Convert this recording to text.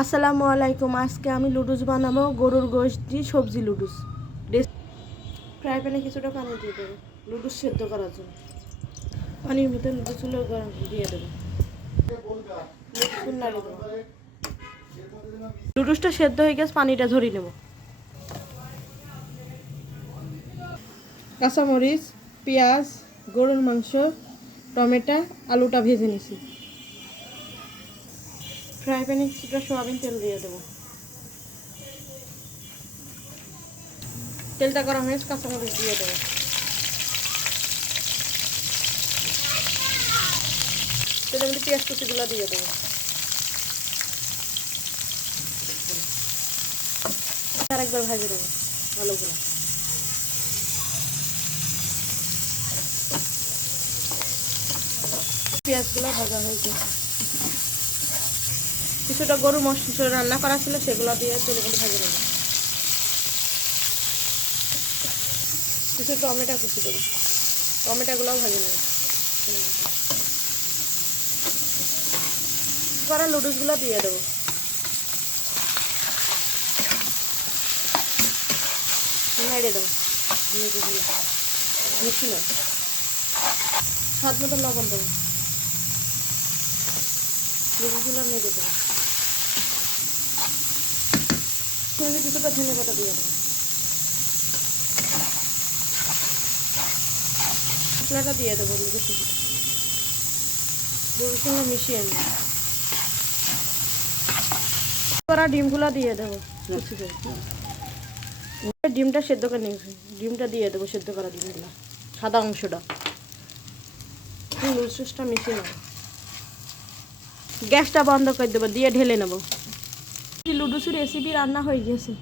আসসালামু আলাইকুম। আজকে আমি লুডুস বানাবো, গরুর গোশত দিয়ে সবজি লুডুস। ফ্রাই প্যানে কিছুটা পানি দিয়ে দেবো লুডুস সেদ্ধ করার জন্য। পানির ভিতরে লুডুসগুলো গরম দিয়ে দেবো। লুডুসটা সেদ্ধ হয়ে গেছে, পানিটা ঝরিয়ে নেব। কাঁচামরিচ, পেঁয়াজ, গরুর মাংস, টমেটো, আলুটা ভেজে নিছি। ফ্রাই প্যানে কিছুটা সয়াবিন তেল দিয়ে দেবো। তেলটা গরম হয়েছে, কাঁচামরিচ দিয়ে দেবো। তেলের মধ্যে পেঁয়াজ কুচিগুলো দিয়ে দেবো। আরেকবার ভাজে দেবো ভালোগুলো। পেঁয়াজগুলো ভাজা হয়ে গেছে। কিছুটা গরু মশলা রান্না করা ছিল, সেগুলো দিয়ে তেলের মধ্যে ভাজে নেবো। কিছু টমেটো কুচি দেবো, টমেটোগুলোও ভাজে নেবো। করা লুডুসগুলো দিয়ে দেবো। নেড়ে দেবো লুডুসগুলো, মিষ্টি নয়, স্বাদ মতো লবণ দেবো। লুডুসগুলো নেড়ে দেবো। কিছুটা ধনে পাতা দিয়ে দেবো। মশলাটা দিয়ে দেবো লুডুসগুলো মিশিয়ে নেব। করা ডিমগুলো দিয়ে দেবো। ডিমটা সেদ্ধ করে নিয়েছি, ডিমটা দিয়ে দেবো, সেদ্ধ করা ডিমগুলো, সাদা অংশটা। লুডুসটা মিশিয়ে নেব। গ্যাসটা বন্ধ করে দেবো, দিয়ে ঢেলে নেব। লুডুসের রেসিপি রান্না হয়ে গেছে।